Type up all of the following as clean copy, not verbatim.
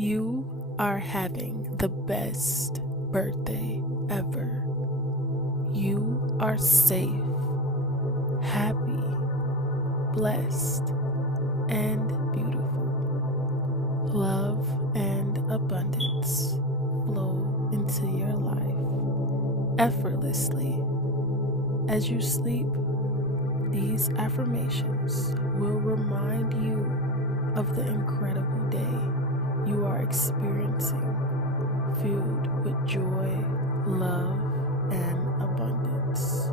You are having the best birthday ever. You are safe, happy, blessed, and beautiful. Love and abundance flow into your life effortlessly. As you sleep, these affirmations will remind you of the incredible day you are experiencing, filled with joy, love, and abundance.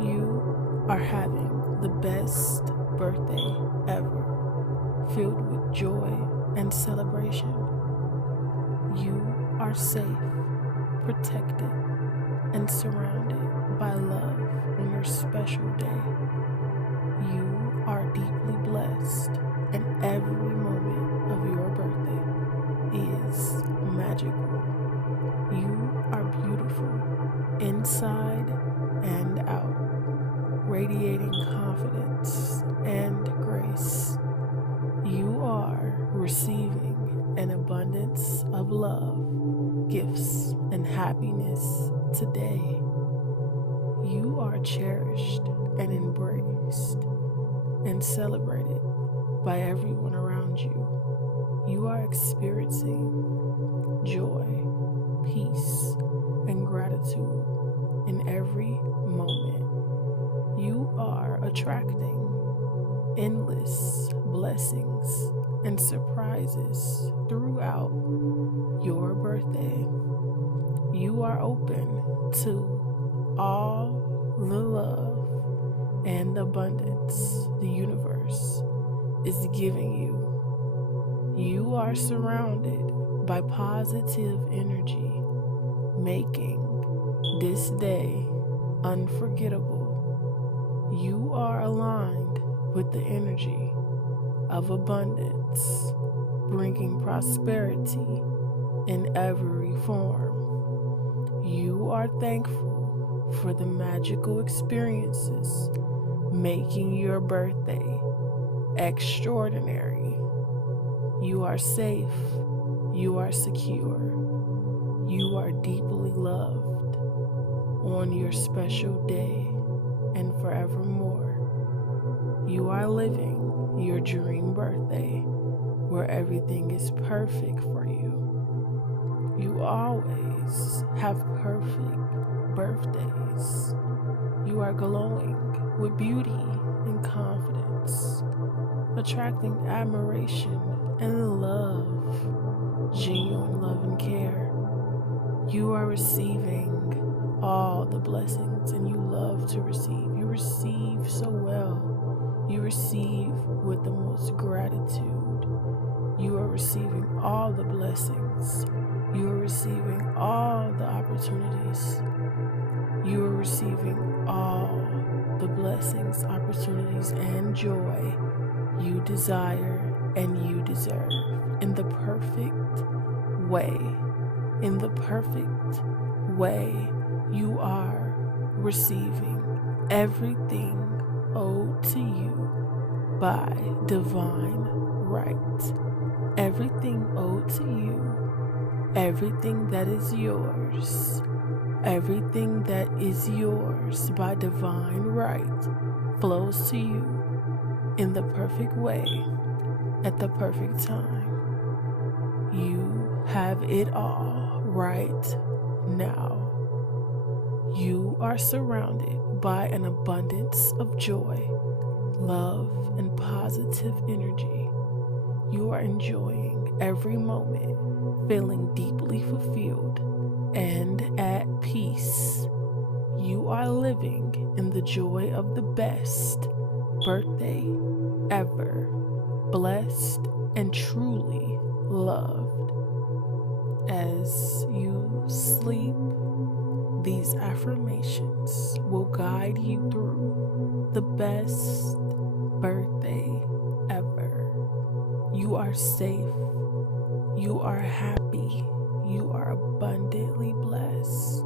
You are having the best birthday ever, filled with joy and celebration. You are safe, protected, and surrounded by love on your special day. You are deeply blessed, and every moment of your birthday is magical. You are beautiful inside and out, radiating confidence and grace. You are receiving an abundance of love, gifts, and happiness today. You are cherished and embraced and celebrated by everyone around you. You are experiencing joy, peace, and gratitude in every moment. You are attracting endless blessings and surprises throughout your birthday. You are open to all the love and abundance the universe is giving you. You are surrounded by positive energy, making this day unforgettable. You are aligned with the energy of abundance, bringing prosperity in every form. You are thankful for the magical experiences, making your birthday extraordinary. You are safe, you are secure, you are deeply loved on your special day and forevermore. You are living your dream birthday where everything is perfect for you. You always have perfect birthdays. You are glowing with beauty and confidence, attracting admiration and love, genuine love and care. You are receiving all the blessings and you love to receive. You receive so well. You receive with the most gratitude. You are receiving all the blessings. You are receiving all the opportunities. You are receiving all the blessings, opportunities, and joy you desire and you deserve in the perfect way. In the perfect way, you are receiving everything owed to you by divine right. Everything owed to you, everything that is yours, everything that is yours by divine right flows to you in the perfect way at the perfect time. You have it all right now. You are surrounded by an abundance of joy, love, and positive energy. You are enjoying every moment, feeling deeply fulfilled and at peace. You are living in the joy of the best birthday ever, blessed and truly loved. As you sleep, these affirmations will guide you through the best birthday ever. You are safe, you are happy, you are abundantly blessed,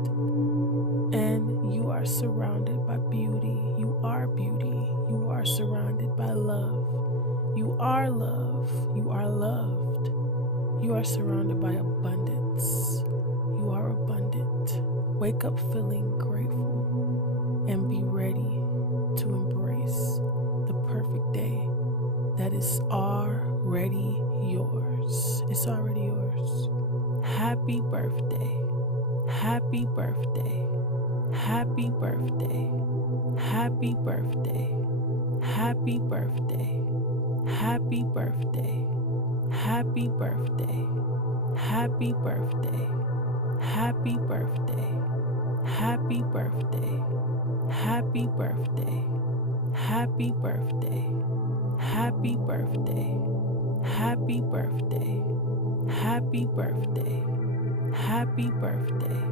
and you are surrounded by beauty. You are beauty. You are surrounded by love. You You are love. You are loved. You are surrounded by abundance. You are abundant. Wake up feeling grateful and be ready to embrace the perfect day that is already yours. It's already yours. Happy birthday. Happy birthday. Happy birthday. Happy birthday. Happy birthday. Happy birthday. Happy birthday. Happy birthday. Happy birthday. Happy birthday. Happy birthday. Happy birthday. Happy birthday. Happy birthday. Happy birthday. Happy birthday.